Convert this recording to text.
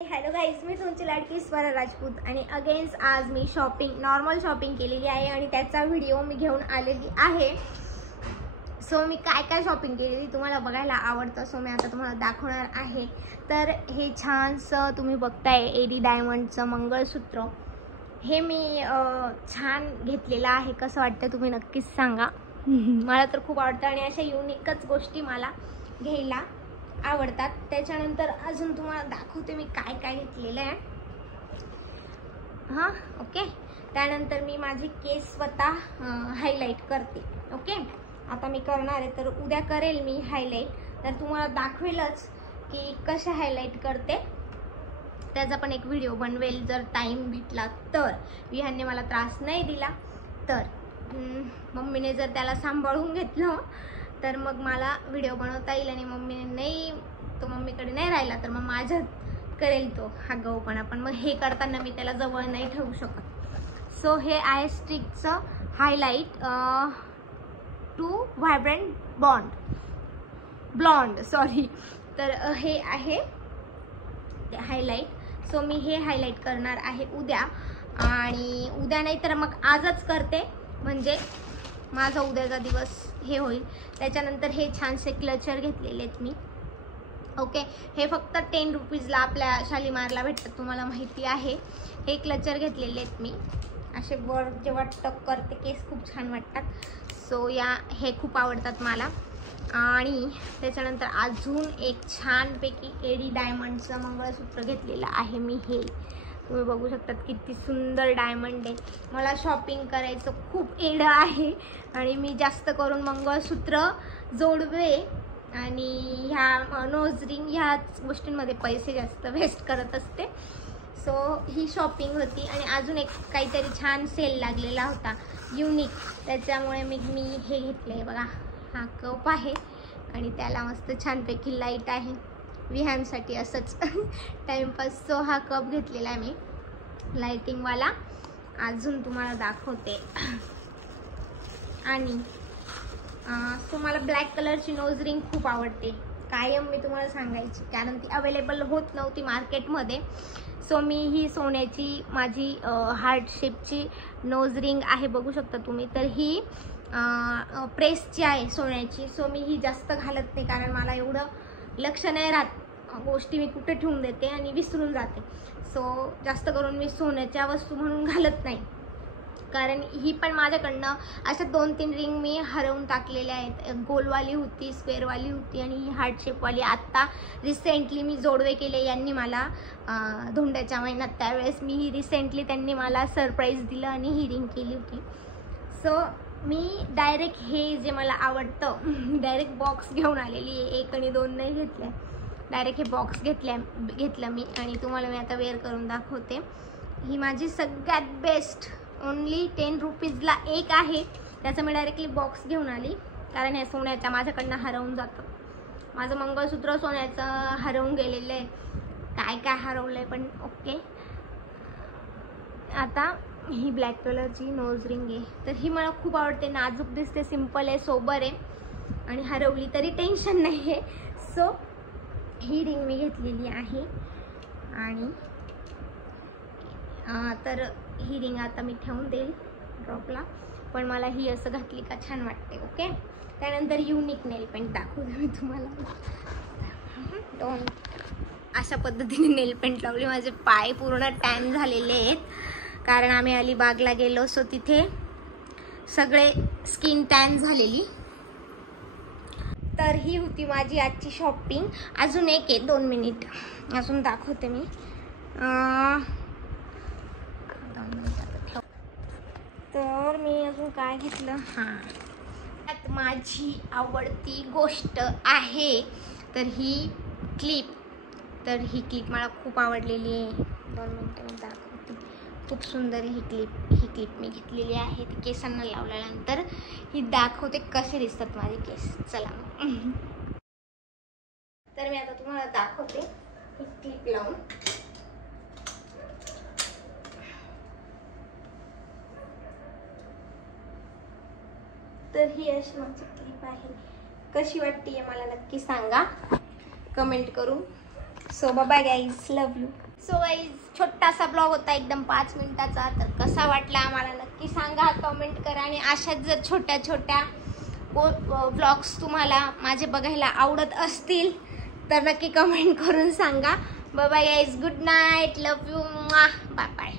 Hello guys, मी तुमची लाडकी स्वरा राजपूत आणि against आज मी नॉर्मल शॉपिंग केलेली आहे आणि त्याचा व्हिडिओ मी घेऊन आलेली आहे. सो मी काय काय शॉपिंग केलेली तुम्हाला बघायला आवडतं, सो मी आता तुम्हाला दाखवणार आहे. तर हे छानसं तुम्ही बघताय एडी डायमंडचं मंगळसूत्र, हे मी छान घेतलेलं आहे. कसं वाटतं तुम्ही नक्कीच सांगा. मला तर खूप आवडतं आणि अशा युनिकच गोष्टी मला घ्यायला आवडतात. त्याच्यानंतर अजून तुम्हाला दाखवते मी काय काय घेतलेलं आहे. हां, ओके. त्यानंतर मी माझे केस स्वतः हायलाईट करते. ओके, आता मी करणार आहे, तर उद्या करेल मी हायलाईट, तर तुम्हाला दाखवेलच की कशा हायलाईट करते. त्याचा पण एक व्हिडिओ बनवेल जर टाईम भेटला तर. विहानने मला त्रास नाही दिला तर, मम्मीने जर त्याला सांभाळून घेतलं तर मग मला व्हिडिओ बनवता येईल. आणि मम्मीने नाही, तो मम्मीकडे नाही राहिला तर मग माझ्यात करेल तो हा गहूपणा. पण मग हे करताना मी त्याला जवळ नाही ठेवू शकत. सो हे आहे स्टिकचं highlight to vibrant blonde sorry. तर हे आहे हायलाईट. सो मी हे हायलाईट करणार आहे उद्या, आणि उद्या नाही तर मग आजच करते, म्हणजे माझा उद्याचा दिवस हे होईल. त्याच्यानंतर हे छानसे क्लचर घेतलेले आहेत मी. ओके, हे फक्त 10 रुपीजला आपल्या शालीमारला भेटतात, तुम्हाला माहिती आहे. हे क्लचर घेतलेले आहेत मी. असे वर जेव्हा टक करते केस खूप छान वाटतात. सो हे खूप आवडतात मला. आणि त्याच्यानंतर अजून एक छानपैकी एडी डायमंडचं मंगळसूत्र घेतलेलं आहे मी. हे तुम्ही बघू शकतात किती सुंदर डायमंड आहे. मला शॉपिंग करायचं खूप एड आहे आणि मी जास्त करून मंगळसूत्र, जोडवे आणि ह्या नोज रिंग ह्याच गोष्टींमध्ये पैसे जास्त वेस्ट करत असते. सो ही शॉपिंग होती. आणि अजून एक काहीतरी छान सेल लागलेला होता युनिक, त्याच्यामुळे मी हे घेतले. बघा, हा कप आहे आणि त्याला मस्त छानपैकी लाईट आहे विहानसाठी असंच टाइमपास. सो हा कप घेतलेला आहे मी लाइटिंगवाला. अजून तुम्हाला दाखवते. आणि सो मला ब्लॅक कलरची नोज रिंग खूप आवडते, कायम मी तुम्हाला सांगायची, कारण ती अवेलेबल होत नव्हती मार्केटमध्ये. सो मी ही सोन्याची माझी हार्ट शेपची नोज रिंग आहे, बघू शकता तुम्ही. तर ही प्रेसची आहे सोन्याची. सो मी ही जास्त घालत नाही, कारण मला एवढं लक्ष नाही राहत, गोष्टी मी कुठे ठेवून देते आणि विसरून जाते. सो जास्त करून मी सोन्याच्या वस्तू म्हणून घालत नाही, कारण ही पण माझ्याकडनं अशा 2-3 रिंग मी हरवून टाकलेल्या आहेत. गोलवाली होती, स्क्वेअरवाली होती आणि ही हार्ट शेपवाली. आत्ता रिसेंटली मी जोडवे केले यांनी मला धोंड्याच्या महिन्यात, त्यावेळेस मी ही रिसेंटली त्यांनी मला सरप्राईज दिलं आणि ही रिंग केली होती. सो मी डायरेक्ट हे जे मला आवडतं डायरेक्ट बॉक्स घेऊन आलेली आहे. 1 आणि 2 नाही घेतल्या, डायरेक्ट हे बॉक्स घेतलं मी. आणि तुम्हाला मी आता वेअर करून दाखवते. ही माझी सगळ्यात बेस्ट, ओनली 10 रुपीजला एक आहे. त्याचं मी डायरेक्टली बॉक्स घेऊन आली, कारण हे सोन्याच्या माझ्याकडनं हरवून जातं. माझं मंगळसूत्र सोन्याचं हरवून गेलेलं आहे, काय हरवलं आहे पण ओके. आता ही ब्लॅक कलरची नोज रिंग आहे, तर ही मला खूप आवडते. नाजूक दिसते, सिंपल आहे, सोबर आहे आणि हरवली तरी टेन्शन नाही आहे. सो ही रिंग मी घेतलेली आहे. आणि तर ही रिंग आता मी ठेवून देईल ड्रॉपला, पण मला ही असं घातली का छान वाटते. ओके, त्यानंतर युनिक नेल पेंट दाखवते मी तुम्हाला. अशा पद्धतीने नेल पेंट लावली. माझे पाय पूर्ण टॅन झालेले आहेत, कारण आम्ही अलिबागला गेलो. सो तिथे सगळे स्किन टॅन झालेली. तर ही होती माझी आजची शॉपिंग. अजून एक आहे, 2 मिनिट अजून दाखवते मी. तर मी अजून काय घेतलं, हां, त्यात माझी आवडती गोष्ट आहे तर ही क्लिप. तर ही क्लिप मला खूप आवडलेली आहे. 2 मिनिटं मी दाखवते. खूप सुंदर ही क्लिप मी घेतलेली आहे. ती केसांना लावल्यानंतर ही दाखवते कसे दिसतात माझे केस. चला तर मी आता तुम्हाला दाखवते ही क्लिप लावून. तर ही अशी माझी क्लिप आहे. कशी वाटते मला नक्की सांगा कमेंट करून. So bye guys, love you. So guys, छोटासा ब्लॉग होता एकदम 5 मिनिटाचा. तर कसा वाटला आम्हाला नक्की सांगा, कमेंट करा. आणि अशाच जर छोट्या छोट्या ब्लॉग्स तुम्हाला माझे बघायला आवडत असतील तर नक्की कमेंट करून सांगा. Bye bye guys, good night, love you, bye bye.